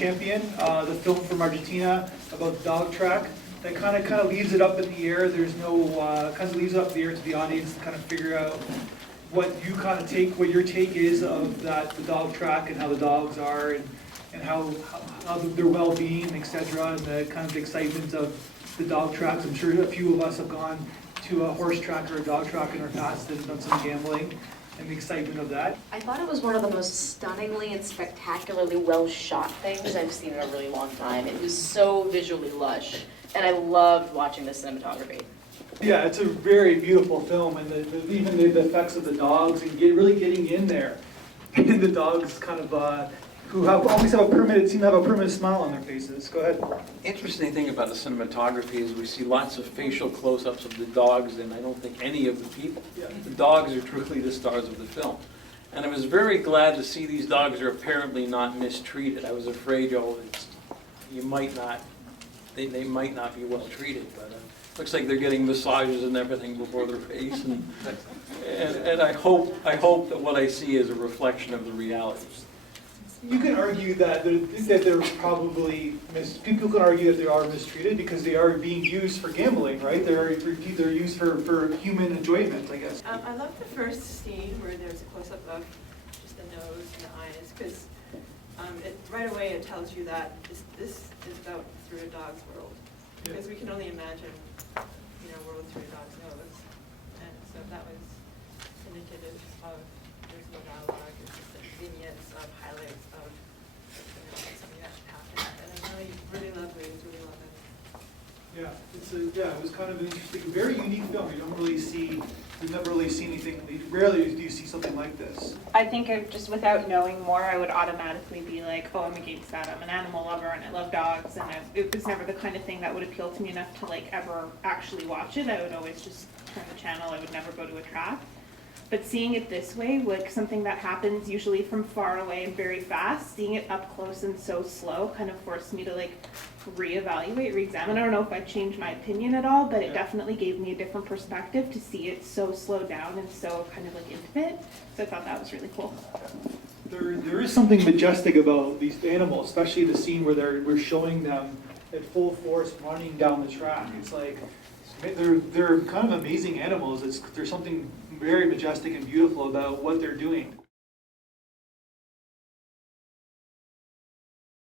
Champion, the film from Argentina about the dog track. That kind of leaves it up in the air. There's no, kind of leaves it up in the air to the audience to kind of figure out what you kind of take, what your take is of that, the dog track and how the dogs are and how their well-being, etc., and the kind of excitement of the dog tracks. I'm sure a few of us have gone to a horse track or a dog track in our past and done some gambling, and the excitement of that. I thought it was one of the most stunningly and spectacularly well shot things I've seen in a really long time. It was so visually lush, and I loved watching the cinematography. Yeah, it's a very beautiful film, and even the effects of the dogs and really getting in there. And the dogs kind of, who always have seem to have a permanent smile on their faces. Go ahead. Interesting thing about the cinematography is we see lots of facial close-ups of the dogs, and I don't think any of the people. Yeah. The dogs are truly the stars of the film. And I was very glad to see these dogs are apparently not mistreated. I was afraid, you might not, they might not be well treated, but looks like they're getting massages and everything before their face, and I hope that what I see is a reflection of the reality. You can argue that they're probably people can argue that they are mistreated because they are being used for gambling, right? They're used for human enjoyment, I guess. I love the first scene where there's a close-up of just the nose and the eyes, because right away it tells you that this is about through a dog's world, because we can only imagine, world through a dog's nose, and so that was indicative of there's no dialogue, it's just like vignettes of highlights of something that happened, and I really lovely. It was really well done. Yeah, it was kind of an interesting, very unique film. We've never really seen anything. Rarely do you see something like this. I think just without knowing more, I would automatically be like, oh, I'm against that. I'm an animal lover and I love dogs, and it was never the kind of thing that would appeal to me enough to ever actually watch it. I would always just turn the channel. I would never go to a track. But seeing it this way, something that happens usually from far away and very fast, seeing it up close and so slow kind of forced me to reevaluate, re-examine. I don't know if I've changed my opinion at all, but it definitely gave me a different perspective to see it so slowed down and so kind of intimate. So I thought that was really cool. There is something majestic about these animals, especially the scene where we're showing them at full force running down the track. It's like they're kind of amazing animals. There's something very majestic and beautiful about what they're doing.